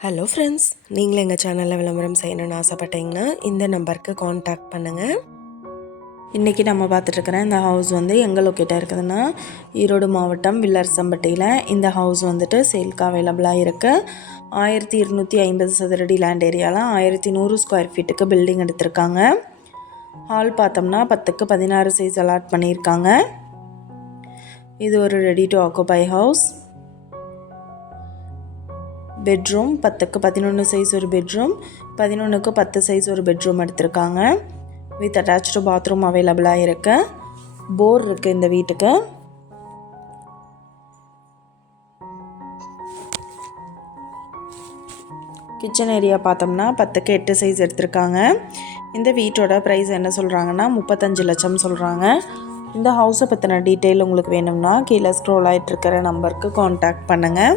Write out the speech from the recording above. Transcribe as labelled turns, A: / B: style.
A: Hello friends நீங்களும் எங்கள் சேனலில் விளம்பரம் செய்யணும்னு ஆசைப்பட்டீங்கன்னா இந்த நம்பருக்கு காண்டாக்ட் பண்ணுங்கள் இன்றைக்கி நம்ம பார்த்துட்ருக்குற இந்த ஹவுஸ் வந்து எங்கே லொக்கேட்டாக இருக்குதுன்னா ஈரோடு மாவட்டம் வில்லரசம்பட்டியில். இந்த ஹவுஸ் வந்துட்டு சேல்க்கு அவைலபிளாக இருக்குது ஆயிரத்தி இருநூற்றி ஐம்பது சதுரடி லேண்ட் ஏரியாவில் ஆயிரத்தி நூறு ஸ்கொயர் ஃபீட்டுக்கு பில்டிங் எடுத்திருக்காங்க. ஹால் பார்த்தோம்னா பத்துக்கு பதினாறு சைஸ் அலாட் பண்ணியிருக்காங்க. இது ஒரு ready to occupy house bedroom பத்துக்கு பதினொன்று சைஸ் ஒரு பெட்ரூம் பதினொன்றுக்கு பத்து சைஸ் ஒரு பெட்ரூம் எடுத்திருக்காங்க. வித் அட்டாச்சு பாத்ரூம் அவைலபிளாக இருக்கு. போர் இருக்குது இந்த வீட்டுக்கு. கிச்சன் ஏரியா பார்த்தோம்னா பத்துக்கு எட்டு சைஸ் எடுத்திருக்காங்க. இந்த வீட்டோட ப்ரைஸ் என்ன சொல்கிறாங்கன்னா முப்பத்தஞ்சு லட்சம் சொல்கிறாங்க இந்த ஹவுஸை பற்றின டீட்டெயில் உங்களுக்கு வேணும்னா கீழே ஸ்க்ரோல் ஆகிட்டு இருக்கிற நம்பருக்கு காண்டாக்ட் பண்ணுங்கள்